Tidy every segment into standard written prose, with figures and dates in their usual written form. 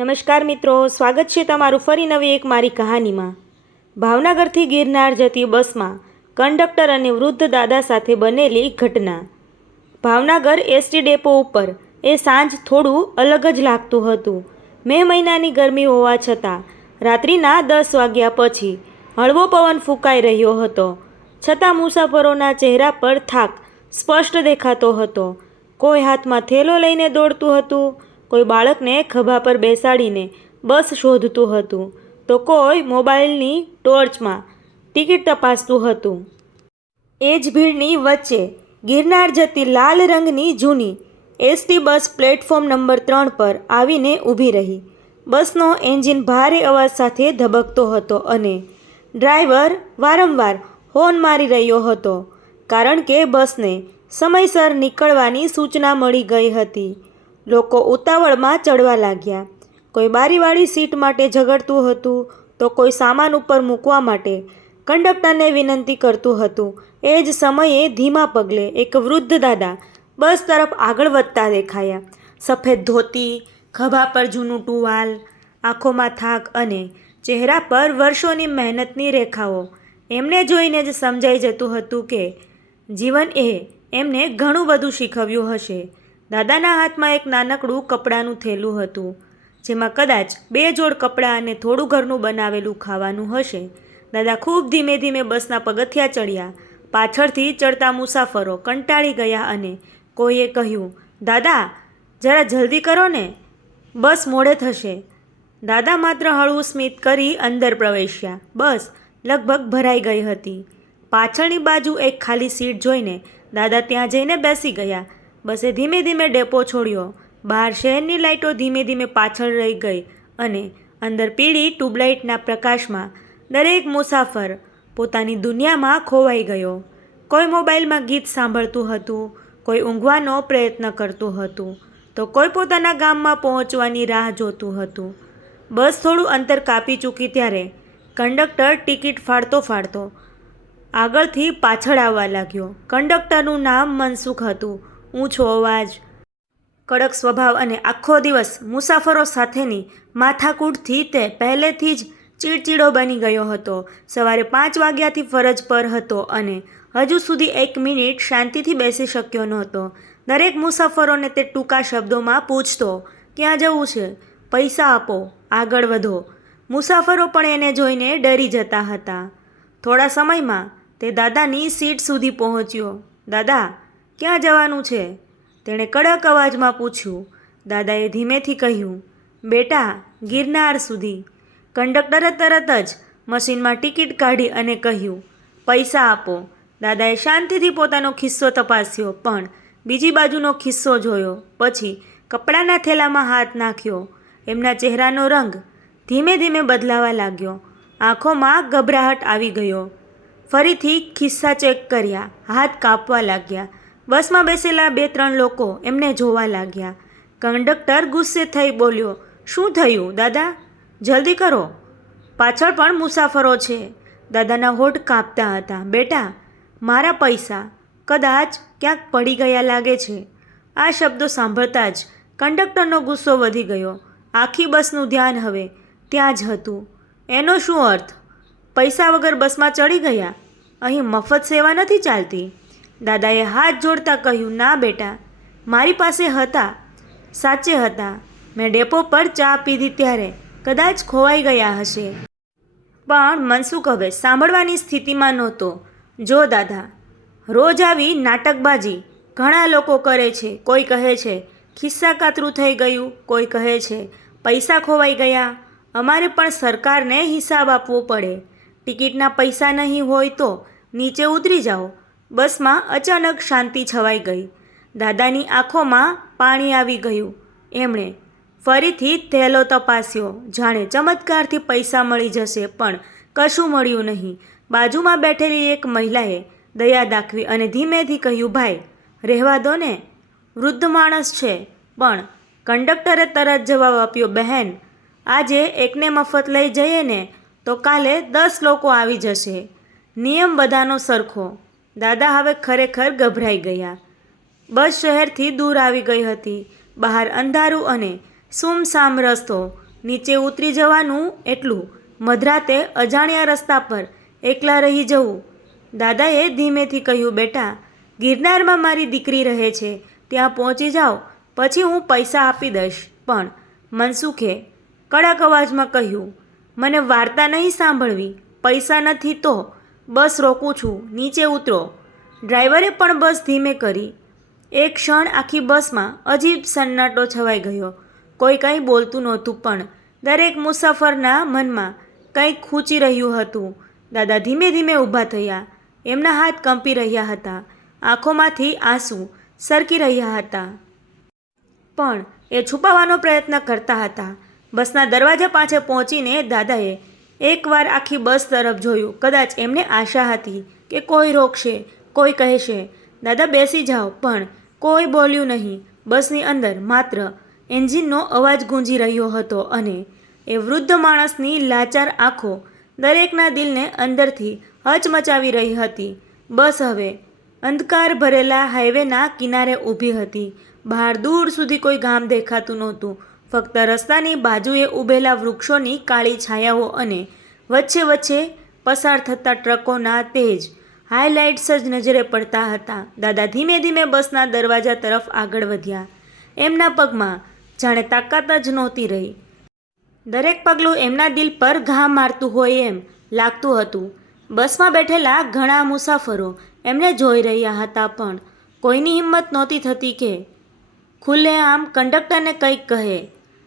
નમસ્કાર મિત્રો, સ્વાગત છે તમારું ફરી નવી એક મારી કહાનીમાં। ભાવનગરથી ગિરનાર જતી બસમાં કંડક્ટર અને વૃદ્ધ દાદા સાથે બનેલી ઘટના। ભાવનગર એસટી ડેપો ઉપર એ સાંજ થોડું અલગ જ લાગતું હતું। મે મહિનાની ગરમી હોવા છતાં રાત્રિના 10 વાગ્યા પછી હળવો પવન ફૂંકાઈ રહ્યો હતો, છતાં મુસાફરોના ચહેરા પર થાક સ્પષ્ટ દેખાતો હતો। કોઈ હાથમાં થેલો લઈને દોડતું હતું, કોઈ બાળકને ખભા પર બેસાડીને બસ શોધતું હતું, તો કોઈ મોબાઈલની ટોર્ચમાં ટિકિટ તપાસતું હતું। એ જ ભીડની વચ્ચે ગિરનાર જતી લાલ રંગની જૂની એસટી બસ પ્લેટફોર્મ નંબર 3 પર આવીને ઊભી રહી। બસનો એન્જિન ભારે અવાજ સાથે ધબકતો હતો અને ડ્રાઈવર વારંવાર હોર્ન મારી રહ્યો હતો, કારણ કે બસને સમયસર નીકળવાની સૂચના મળી ગઈ હતી। લોકો ઉતાવળમાં ચડવા લાગ્યા। કોઈ બારીવાળી સીટ માટે ઝઘડતું હતું, તો કોઈ સામાન ઉપર મૂકવા માટે કંડક્ટરને વિનંતી કરતું હતું। એ જ સમયે ધીમા પગલે એક વૃદ્ધ દાદા બસ તરફ આગળ વધતા દેખાયા। સફેદ ધોતી, ખભા પર જૂનું ટુવાલ, આંખોમાં થાક અને ચહેરા પર વર્ષોની મહેનતની રેખાઓ। એમને જોઈને જ સમજાઈ જતું હતું કે જીવન એમને ઘણું બધું શીખવ્યું હશે। દાદાના હાથમાં એક નાનકડું કપડાનું થેલું હતું, જેમાં કદાચ 2 જોડ કપડાં અને થોડું ઘરનું બનાવેલું ખાવાનું હશે। દાદા ખૂબ ધીમે ધીમે બસના પગથિયાં ચડ્યા। પાછળથી ચડતા મુસાફરો કંટાળી ગયા અને કોઈએ કહ્યું, દાદા જરા જલ્દી કરો ને, બસ મોડે થશે। દાદા માત્ર હળવું સ્મિત કરી અંદર પ્રવેશ્યા। બસ લગભગ ભરાઈ ગઈ હતી। પાછળની બાજુ એક ખાલી સીટ જોઈને દાદા ત્યાં જઈને બેસી ગયા। બસે ધીમે ધીમે ડેપો છોડ્યો। બહાર શહેરની લાઇટો ધીમે ધીમે પાછળ રહી ગઈ અને અંદર પીળી ટ્યુબલાઇટના પ્રકાશમાં દરેક મુસાફર પોતાની દુનિયામાં ખોવાઈ ગયો। કોઈ મોબાઈલમાં ગીત સાંભળતું હતું, કોઈ ઊંઘવાનો પ્રયત્ન કરતું હતું, તો કોઈ પોતાના ગામમાં પહોંચવાની રાહ જોતું હતું। બસ થોડું અંતર કાપી ચૂકી ત્યારે કંડક્ટર ટિકિટ ફાડતો ફાડતો આગળથી પાછળ આવવા લાગ્યો। કંડક્ટરનું નામ મનસુખ હતું। ઊંચો અવાજ, કડક સ્વભાવ અને આખો દિવસ મુસાફરો સાથેની માથાકૂટથી તે પહેલેથી જ ચીડચીડો બની ગયો હતો। સવારે 5 વાગ્યાથી ફરજ પર હતો અને હજુ સુધી 1 મિનિટ શાંતિથી બેસી શક્યો નહોતો। દરેક મુસાફરોને તે ટૂંકા શબ્દોમાં પૂછતો, ક્યાં જવું છે? પૈસા આપો, આગળ વધો। મુસાફરો પણ એને જોઈને ડરી જતા હતા। થોડા સમયમાં તે દાદાની સીટ સુધી પહોંચ્યો। દાદા, ક્યાં જવાનું છે? તેણે કડક અવાજમાં પૂછ્યું। દાદાએ ધીમેથી કહ્યું, બેટા, ગિરનાર સુધી। કંડક્ટરે તરત જ મશીનમાં ટિકિટ કાઢી અને કહ્યું, પૈસા આપો। દાદાએ શાંતિથી પોતાનો ખિસ્સો તપાસ્યો, પણ બીજી બાજુનો ખિસ્સો જોયો, પછી કપડાના થેલામાં હાથ નાખ્યો। એમના ચહેરાનો રંગ ધીમે ધીમે બદલાવા લાગ્યો। આંખોમાં ગભરાહટ આવી ગયો। ફરીથી ખિસ્સા ચેક કર્યા, હાથ કાંપવા લાગ્યા। બસમાં બેસેલા 2-3 લોકો એમને જોવા લાગ્યા। કંડક્ટર ગુસ્સે થઈ બોલ્યો, શું થયું દાદા? જલ્દી કરો, પાછળ પણ મુસાફરો છે। દાદાના હોઠ કાંપતા હતા। બેટા, મારા પૈસા કદાચ ક્યાંક પડી ગયા લાગે છે। આ શબ્દો સાંભળતા જ કંડક્ટરનો ગુસ્સો વધી ગયો। આખી બસનું ધ્યાન હવે ત્યાં જ હતું। એનો શું અર્થ? પૈસા વગર બસમાં ચડી ગયા? અહીં મફત સેવા નથી ચાલતી। દાદાએ હાથ જોડતા કહ્યું, ના બેટા, મારી પાસે હતા, સાચે હતા। મેં ડેપો પર ચા પીધી ત્યારે કદાચ ખોવાઈ ગયા હશે, પણ મનસુખ હવે સાંભળવાની સ્થિતિમાં નહોતો। જો દાદા, રોજ આવી નાટકબાજી ઘણા લોકો કરે છે। કોઈ કહે છે ખિસ્સા કાતરું થઈ ગયું, કોઈ કહે છે પૈસા ખોવાઈ ગયા। અમારે પણ સરકારને હિસાબ આપવો પડે। ટિકિટના પૈસા નહીં હોય તો નીચે ઉતરી જાઓ। બસમાં અચાનક શાંતિ છવાઈ ગઈ। દાદાની આંખોમાં પાણી આવી ગયું। એમણે ફરીથી થેલો તપાસ્યો, જાણે ચમત્કારથી પૈસા મળી જશે, પણ કશું મળ્યું નહીં। બાજુમાં બેઠેલી એક મહિલાએ દયા દાખવી અને ધીમેથી કહ્યું, ભાઈ, રહેવા દો ને, વૃદ્ધ માણસ છે। પણ કંડક્ટરે તરત જવાબ આપ્યો, બહેન, આજે એકને મફત લઈ જઈએ ને તો કાલે 10 લોકો આવી જશે। નિયમ બધાનો સરખો। દાદા હવે ખરેખર ગભરાઈ ગયા। બસ શહેરથી દૂર આવી ગઈ હતી। બહાર અંધારું અને સૂમસામ રસ્તો, નીચે ઉતરી જવાનું એટલું, મધરાતે અજાણ્યા રસ્તા પર એકલા રહી જવું. દાદાએ ધીમેથી કહ્યું, બેટા, ગિરનારમાં મારી દીકરી રહે છે, ત્યાં પહોંચી જાઓ, પછી હું પૈસા આપી દઈશ. પણ મનસુખે કડક અવાજમાં કહ્યું, મને વાર્તા નહીં સાંભળવી, પૈસા નથી તો બસ રોકું છું, નીચે ઉતરો. ડ્રાઈવરે પણ બસ ધીમે કરી. એક ક્ષણ આખી બસમાં અજીબ સન્નાટો છવાઈ ગયો. કોઈ કંઈ બોલતું નહોતું, પણ દરેક મુસાફરના મનમાં કંઈક ખૂંચી રહ્યું હતું. દાદા ધીમે ધીમે ઊભા થયા. એમના હાથ કંપી રહ્યા હતા, આંખોમાંથી આંસુ સરકી રહ્યા હતા, પણ એ છુપાવવાનો પ્રયત્ન કરતા હતા. બસના દરવાજા પાસે પહોંચીને દાદાએ એકવાર આખી બસ તરફ જોયું. કદાચ એમને આશા હતી કે કોઈ રોકશે, કોઈ કહેશે, દાદા બેસી જાઓ, પણ કોઈ બોલ્યું નહીં. બસની અંદર માત્ર એન્જિનનો અવાજ ગૂંજી રહ્યો હતો અને એ વૃદ્ધ માણસની લાચાર આંખો દરેકના દિલને અંદરથી હચમચાવી રહી હતી. બસ હવે અંધકાર ભરેલા હાઈવેના કિનારે ઊભી હતી. બહાર દૂર સુધી કોઈ ગામ દેખાતું નહોતું, ફક્ત રસ્તાની બાજુએ ઊભેલા વૃક્ષોની કાળી છાયાઓ અને વચ્ચે વચ્ચે પસાર થતા ટ્રકોના તેજ હાઇલાઇટ્સ જ નજરે પડતા હતા. દાદા ધીમે ધીમે બસના દરવાજા તરફ આગળ વધ્યા. એમના પગમાં જાણે તાકાત જ નહોતી રહી. દરેક પગલું એમના દિલ પર ઘા મારતું હોય એમ લાગતું હતું. બસમાં બેઠેલા ઘણા મુસાફરો એમને જોઈ રહ્યા હતા, પણ કોઈની હિંમત નહોતી થતી કે ખુલ્લેઆમ કંડક્ટરને કંઈક કહે.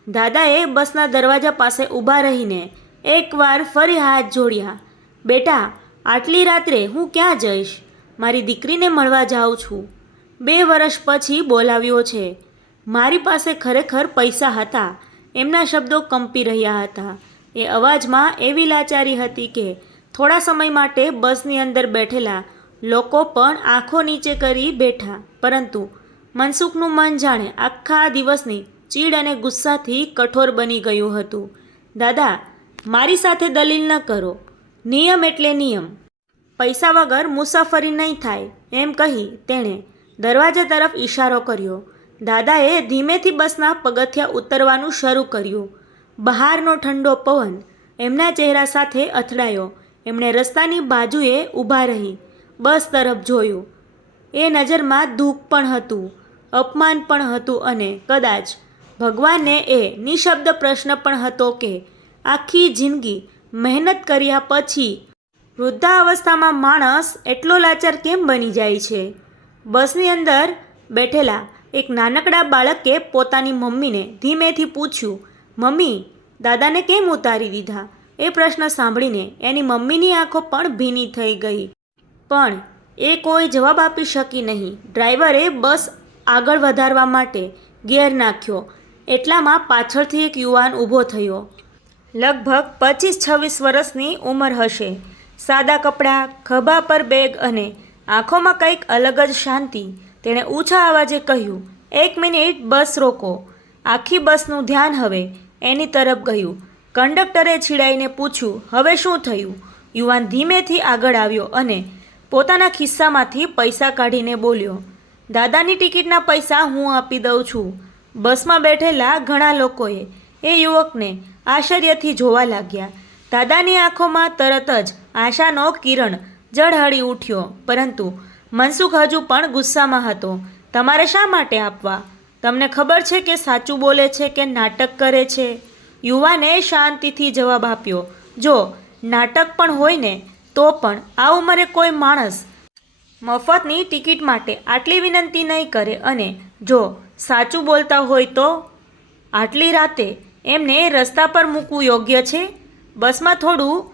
દાદાએ બસના દરવાજા પાસે ઊભા રહીને એકવાર ફરી હાથ જોડ્યા. બેટા, આટલી રાત્રે હું ક્યાં જઈશ? મારી દીકરીને મળવા જાઉં છું. 2 વર્ષ પછી બોલાવ્યો છે. મારી પાસે ખરેખર પૈસા હતા. એમના શબ્દો કંપી રહ્યા હતા. એ અવાજમાં એવી લાચારી હતી કે થોડા સમય માટે બસની અંદર બેઠેલા લોકો પણ આંખો નીચે કરી બેઠા. પરંતુ મનસુખનું મન જાણે આખા દિવસની ચીડ અને ગુસ્સાથી કઠોર બની ગયું હતું. દાદા, મારી સાથે દલીલ ન કરો. નિયમ એટલે નિયમ. પૈસા વગર મુસાફરી નહીં થાય, એમ કહી તેણે દરવાજા તરફ ઈશારો કર્યો. દાદાએ ધીમેથી બસના પગથિયાં ઉતરવાનું શરૂ કર્યું. બહારનો ઠંડો પવન એમના ચહેરા સાથે અથડાયો. એમણે રસ્તાની બાજુએ ઊભા રહી બસ તરફ જોયું. એ નજરમાં દુઃખ પણ હતું, અપમાન પણ હતું અને કદાચ ભગવાનને એ નિશબ્દ પ્રશ્ન પણ હતો કે આખી જિંદગી મહેનત કર્યા પછી વૃદ્ધાવસ્થામાં માણસ એટલો લાચાર કેમ બની જાય છે? બસની અંદર બેઠેલા એક નાનકડા બાળકે પોતાની મમ્મીને ધીમેથી પૂછ્યું, મમ્મી, દાદાને કેમ ઉતારી દીધા? એ પ્રશ્ન સાંભળીને એની મમ્મીની આંખો પણ ભીની થઈ ગઈ, પણ એ કોઈ જવાબ આપી શકી નહીં. ડ્રાઈવરે બસ આગળ વધારવા માટે ગિયર નાખ્યો. એટલામાં પાછળથી એક યુવાન ઊભો થયો. લગભગ 25-26 વર્ષની ઉંમર હશે. સાદા કપડાં, ખભા પર બેગ અને આંખોમાં કંઈક અલગ જ શાંતિ. તેણે ઊંચા અવાજે કહ્યું, 1 મિનિટ, બસ રોકો. આખી બસનું ધ્યાન હવે એની તરફ ગયું. કંડક્ટરે છીડાઈને પૂછ્યું, હવે શું થયું? યુવાન ધીમેથી આગળ આવ્યો અને પોતાના ખિસ્સામાંથી પૈસા કાઢીને બોલ્યો, દાદાની ટિકિટના પૈસા હું આપી દઉં છું. બસમાં બેઠેલા ઘણા લોકોએ એ યુવકને આશ્ચર્યથી જોવા લાગ્યા. દાદાની આંખોમાં તરત જ આશાનો કિરણ ઝળહળી ઉઠ્યો, પરંતુ મનસુખ હજુ પણ ગુસ્સામાં હતો. તમારે શા માટે આપવા? તમને ખબર છે કે સાચું બોલે છે કે નાટક કરે છે? યુવાને શાંતિથી જવાબ આપ્યો, જો નાટક પણ હોય ને તો પણ આ ઉંમરે કોઈ માણસ મફતની ટિકિટ માટે આટલી વિનંતી નહીં કરે, અને જો સાચું બોલતા હોય તો આટલી રાતે એમને રસ્તા પર મૂકવું યોગ્ય છે? બસમાં થોડું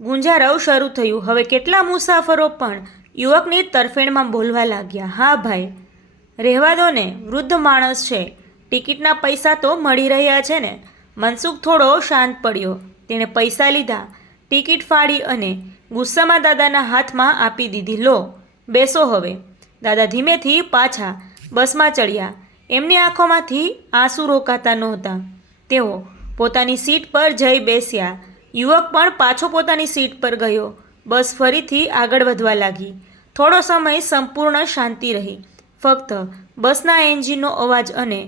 ગુંજારવ શરૂ થયું. હવે કેટલા મુસાફરો પણ યુવકની તરફેણમાં બોલવા લાગ્યા, હા ભાઈ, રહેવા દો ને, વૃદ્ધ માણસ છે, ટિકિટના પૈસા તો મળી રહ્યા છે ને. મનસુખ થોડો શાંત પડ્યો. તેણે પૈસા લીધા, ટિકિટ ફાડી અને ગુસ્સામાં દાદાના હાથમાં આપી દીધી. લો, બેસો હવે. દાદા ધીમેથી પાછા બસમાં ચડ્યા. એમની આંખોમાંથી આંસુ રોકાતા નહોતા. તેઓ પોતાની સીટ પર જઈ બેસ્યા. યુવક પણ પાછો પોતાની સીટ પર ગયો. બસ ફરીથી આગળ વધવા લાગી. થોડો સમય સંપૂર્ણ શાંતિ રહી. ફક્ત બસના એન્જિનનો અવાજ અને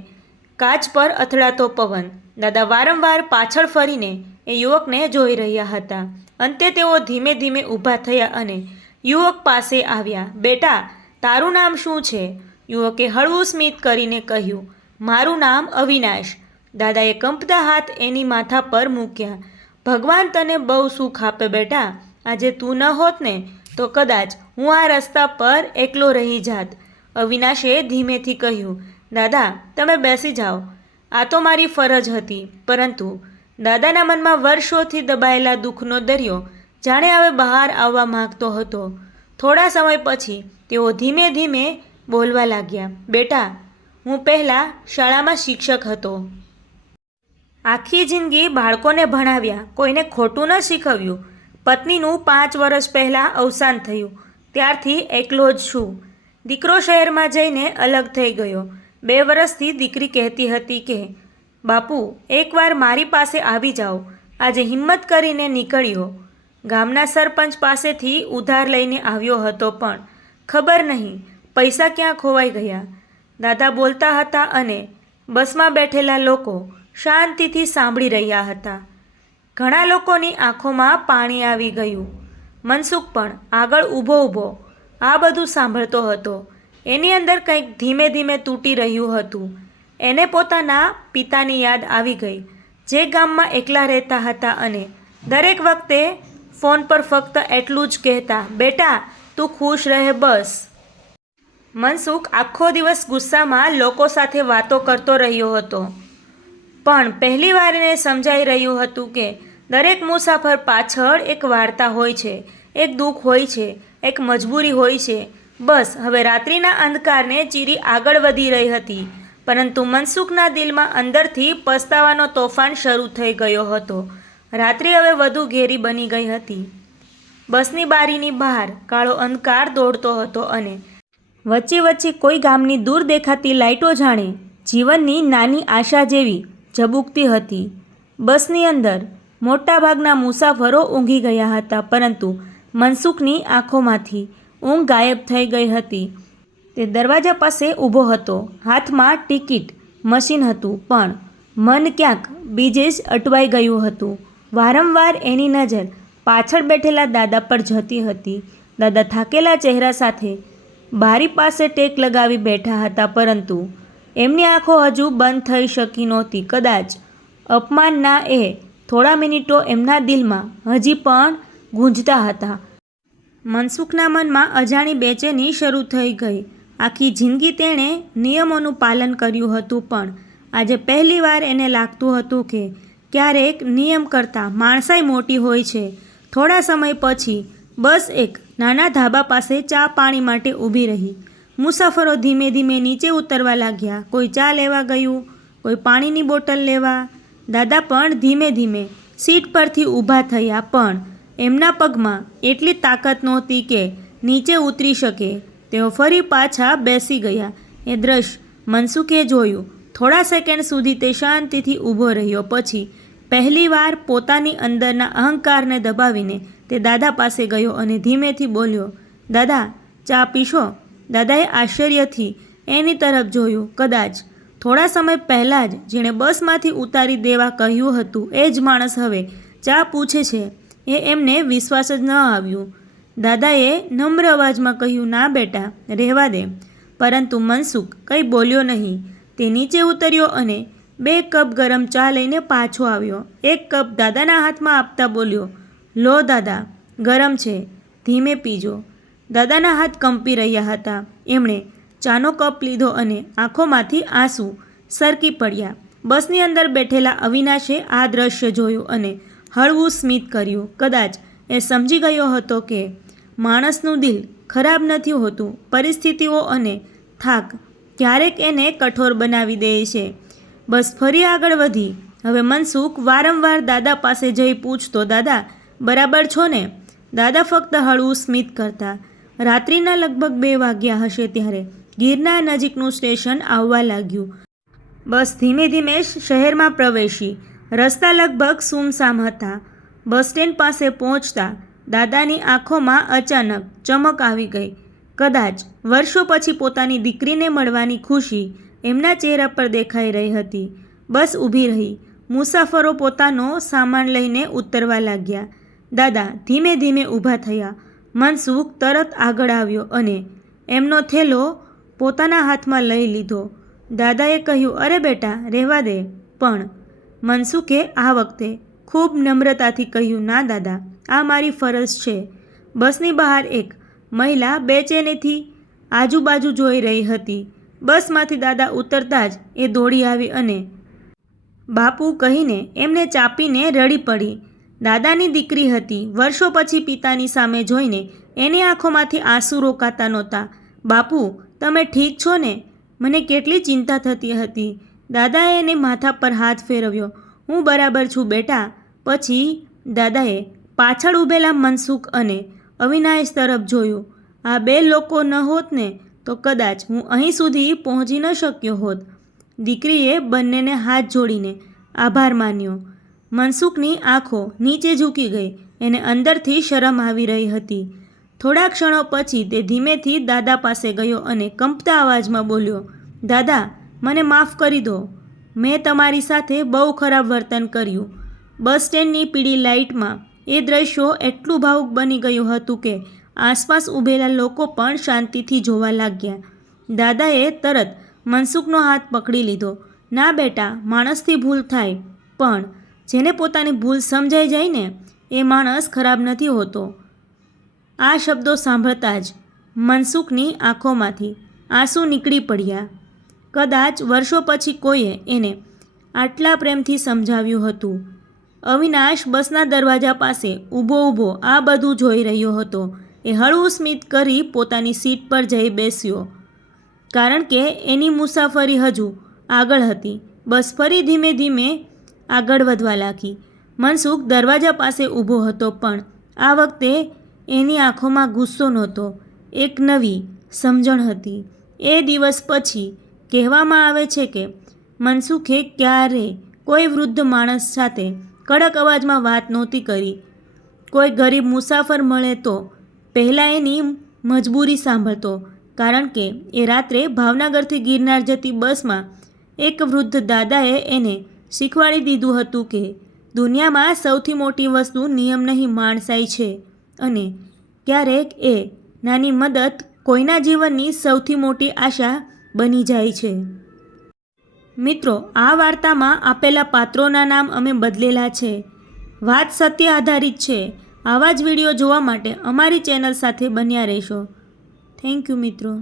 કાચ પર અથડાતો પવન. દાદા વારંવાર પાછળ ફરીને એ યુવકને જોઈ રહ્યા હતા. અંતે તેઓ ધીમે ધીમે ઊભા થયા અને યુવક પાસે આવ્યા. બેટા, તારું નામ શું છે? યુવકે હળવું સ્મિત કરીને કહ્યું, મારું નામ અવિનાશ. દાદાએ કંપતા હાથ એની માથા પર મૂક્યા. ભગવાન તને બહુ સુખ આપે બેટા. આજે તું ન હોત ને તો કદાચ હું આ રસ્તા પર એકલો રહી જાત. અવિનાશે ધીમેથી કહ્યું, દાદા તમે બેસી જાઓ. આ તો મારી ફરજ હતી. પરંતુ દાદાના મનમાં વર્ષોથી દબાયેલા દુઃખનો દરિયો જાણે હવે બહાર આવવા માંગતો હતો. થોડા સમય પછી તેઓ ધીમે ધીમે બોલવા લાગ્યા. બેટા, હું પહેલાં શાળામાં શિક્ષક હતો. આખી જિંદગી બાળકોને ભણાવ્યા, કોઈને ખોટું ન શીખવ્યું. પત્નીનું 5 વર્ષ પહેલાં અવસાન થયું. ત્યારથી એકલો જ છું. દીકરો શહેરમાં જઈને અલગ થઈ ગયો. 2 વર્ષથી દીકરી કહેતી હતી કે બાપુ એકવાર મારી પાસે આવી જાઓ. આજે હિંમત કરીને નીકળ્યો. ગામના સરપંચ પાસેથી ઉધાર લઈને આવ્યો હતો, પણ ખબર નહીં પૈસા ક્યાં ખોવાઈ ગયા. દાદા બોલતા હતા અને બસમાં બેઠેલા લોકો શાંતિથી સાંભળી રહ્યા હતા. ઘણા લોકોની આંખોમાં પાણી આવી ગયું. મનસુખ પણ આગળ ઊભો આ બધું સાંભળતો હતો. એની અંદર કંઈક ધીમે ધીમે તૂટી રહ્યું હતું. એને પોતાના પિતાની યાદ આવી ગઈ, જે ગામમાં એકલા રહેતા હતા અને દરેક વખતે ફોન પર ફક્ત એટલું જ કહેતા, બેટા તું ખુશ રહે બસ. મનસુખ આખો દિવસ ગુસ્સામાં લોકો સાથે વાતો કરતો રહ્યો હતો, પણ પહેલીવાર એને સમજાઈ રહ્યું હતું કે દરેક મુસાફર પાછળ એક વાર્તા હોય છે, એક દુઃખ હોય છે, એક મજબૂરી હોય છે. બસ હવે રાત્રિના અંધકારને ચીરી આગળ વધી રહી હતી, પરંતુ મનસુખના દિલમાં અંદરથી પસ્તાવાનો તોફાન શરૂ થઈ ગયો હતો. રાત્રિ હવે વધુ ઘેરી બની ગઈ હતી. બસની બારીની બહાર કાળો અંધકાર દોડતો હતો અને વચ્ચે વચ્ચે કોઈ ગામની દૂર દેખાતી લાઇટો જાણે જીવનની નાની આશા જેવી ઝબૂકતી હતી. બસની અંદર મોટાભાગના મુસાફરો ઊંઘી ગયા હતા, પરંતુ મનસુખની આંખોમાંથી ઊંઘ ગાયબ થઈ ગઈ હતી. તે દરવાજા પાસે ઊભો હતો. હાથમાં ટિકિટ મશીન હતું, પણ મન ક્યાંક બીજે જ અટવાઈ ગયું હતું. વારંવાર એની નજર પાછળ બેઠેલા દાદા પર જતી હતી. દાદા થાકેલા ચહેરા સાથે બારી પાસે ટેક લગાવી બેઠા હતા, પરંતુ એમની આંખો હજુ બંધ થઈ શકી નહોતી. કદાચ અપમાનના એ થોડા મિનિટો એમના દિલમાં હજી પણ ગૂંજતા હતા. મનસુખના મનમાં અજાણી બેચેની શરૂ થઈ ગઈ. આખી જિંદગી તેણે નિયમોનું પાલન કર્યું હતું, પણ આજે પહેલીવાર એને લાગતું હતું કે ક્યારેક નિયમ કરતાં માણસાઈ મોટી હોય છે. થોડા સમય પછી બસ એક નાના ધાબા પાસે ચા પાણી માટે ઊભી રહી. મુસાફરો ધીમે ધીમે નીચે ઉતરવા લાગ્યા. કોઈ ચા લેવા ગયું, કોઈ પાણીની બોટલ લેવા. દાદા પણ ધીમે ધીમે સીટ પરથી ઊભા થયા, પણ એમના પગમાં એટલી તાકાત નહોતી કે નીચે ઉતરી શકે. તેઓ ફરી પાછા બેસી ગયા. એ દ્રશ્ય મનસુખે જોયું. થોડા સેકન્ડ સુધી તે શાંતિથી ઊભો રહ્યો. પછી પહેલીવાર પોતાની અંદરના અહંકારને દબાવીને તે દાદા પાસે ગયો અને ધીમેથી બોલ્યો, દાદા ચા પીશો? દાદાએ આશ્ચર્યથી એની તરફ જોયું. કદાચ થોડા સમય પહેલાં જ જેણે બસમાંથી ઉતારી દેવા કહ્યું હતું એ જ માણસ હવે ચા પૂછે છે. એ એમને વિશ્વાસ જ ન આવ્યું. દાદાએ નમ્ર અવાજમાં કહ્યું, ના બેટા, રહેવા દે. પરંતુ મનસુખ કંઈ બોલ્યો નહીં. તે નીચે ઉતર્યો અને 2 કપ ગરમ ચા લઈને પાછો આવ્યો. 1 કપ દાદાના હાથમાં આપતા બોલ્યો, લો દાદા, ગરમ છે, ધીમે પીજો. દાદાના હાથ કંપી રહ્યા હતા. એમણે ચાનો કપ લીધો અને આંખોમાંથી આંસુ સરકી પડ્યા. બસની અંદર બેઠેલા અવિનાશે આ દ્રશ્ય જોયું અને હળવું સ્મિત કર્યું. કદાચ એ સમજી ગયો હતો કે માણસનું દિલ ખરાબ નથી હોતું, પરિસ્થિતિઓ અને થાક ક્યારેક એને કઠોર બનાવી દે છે. બસ ફરી આગળ વધી. હવે મનસુખ વારંવાર દાદા પાસે જઈ પૂછતો, દાદા બરાબર છો ને? દાદા ફક્ત હળવું સ્મિત કરતા. રાત્રિના લગભગ 2 વાગ્યા હશે ત્યારે ગિરનાર નજીકનું સ્ટેશન આવવા લાગ્યું. બસ ધીમે ધીમે શહેરમાં પ્રવેશી. રસ્તા લગભગ સૂમસામ હતા. બસ સ્ટેન્ડ પાસે પહોંચતા દાદાની આંખોમાં અચાનક ચમક આવી ગઈ. કદાચ વર્ષો પછી પોતાની દીકરીને મળવાની ખુશી એમના ચહેરા પર દેખાઈ રહી હતી. બસ ઊભી રહી. મુસાફરો પોતાનો સામાન લઈને ઉતરવા લાગ્યા. દાદા ધીમે ધીમે ઊભા થયા. મનસુખ તરત આગળ આવ્યો અને એમનો થેલો પોતાના હાથમાં લઈ લીધો. દાદાએ કહ્યું, અરે બેટા, રહેવા દે. પણ મનસુખે આ વખતે ખૂબ નમ્રતાથી કહ્યું, ના દાદા, આ મારી ફરજ છે. બસની બહાર એક મહિલા બેચેનીથી આજુબાજુ જોઈ રહી હતી. બસમાંથી દાદા ઉતરતા જ એ દોડી આવી અને બાપુ કહીને એમને ચાપીને રડી પડી. દાદાની દીકરી હતી. વર્ષો પછી પિતાની સામે જોઈને એની આંખોમાંથી આંસુ રોકાતા નહોતા. બાપુ, તમે ઠીક છો ને? મને કેટલી ચિંતા થતી હતી. દાદાએ એને માથા પર હાથ ફેરવ્યો. હું બરાબર છું બેટા. પછી દાદાએ પાછળ ઊભેલા મનસુખ અને અવિનાશ તરફ જોયું. આ બે લોકો ન હોત ને તો કદાચ હું અહીં સુધી પહોંચી ન શક્યો હોત. દીકરીએ બંનેને હાથ જોડીને આભાર માન્યો. મનસુખની આંખો નીચે ઝૂકી ગઈ. એને અંદરથી શરમ આવી રહી હતી. થોડા ક્ષણો પછી તે ધીમેથી દાદા પાસે ગયો અને કંપતા અવાજમાં બોલ્યો, દાદા, મને માફ કરી દો. મેં તમારી સાથે બહુ ખરાબ વર્તન કર્યું. બસ સ્ટેન્ડની પીળી લાઇટમાં એ દ્રશ્યો એટલું ભાવુક બની ગયું હતું કે આસપાસ ઊભેલા લોકો પણ શાંતિથી જોવા લાગ્યા. દાદાએ તરત મનસુખનો હાથ પકડી લીધો. ના બેટા, માણસથી ભૂલ થાય, પણ જેને પોતાની ભૂલ સમજાઈ જાય ને એ માણસ ખરાબ નથી હોતો. આ શબ્દો સાંભળતા જ મનસુખની આંખોમાંથી આંસુ નીકળી પડ્યા. કદાચ વર્ષો પછી કોઈએ એને આટલા પ્રેમથી સમજાવ્યું હતું. અવિનાશ બસના દરવાજા પાસે ઊભો આ બધું જોઈ રહ્યો હતો. એ હળવું સ્મિત કરી પોતાની સીટ પર જઈ બેસ્યો, કારણ કે એની મુસાફરી હજુ આગળ હતી. બસ ફરી ધીમે ધીમે આગળ વધવા લાગી. મનસુખ દરવાજા પાસે ઊભો હતો, પણ આ વખતે એની આંખોમાં ગુસ્સો નહોતો, એક નવી સમજણ હતી. એ દિવસ પછી કહેવામાં આવે છે કે મનસુખે ક્યારેય કોઈ વૃદ્ધ માણસ સાથે કડક અવાજમાં વાત નહોતી કરી. કોઈ ગરીબ મુસાફર મળે તો પહેલાં એની મજબૂરી સાંભળતો, કારણ કે એ રાત્રે ભાવનગરથી ગિરનાર જતી બસમાં એક વૃદ્ધ દાદાએ એને શીખવાડી દીધું હતું કે દુનિયામાં સૌથી મોટી વસ્તુ નિયમ નહીં, માણસાઈ છે. અને ક્યારેક એ નાની મદદ કોઈના જીવનની સૌથી મોટી આશા બની જાય છે. મિત્રો, આ વાર્તામાં આપેલા પાત્રોના નામ અમે બદલેલા છે. વાત સત્ય આધારિત છે. આવા જ વિડીયો જોવા માટે અમારી ચેનલ સાથે બન્યા રહેશો. થેન્ક યુ મિત્રો.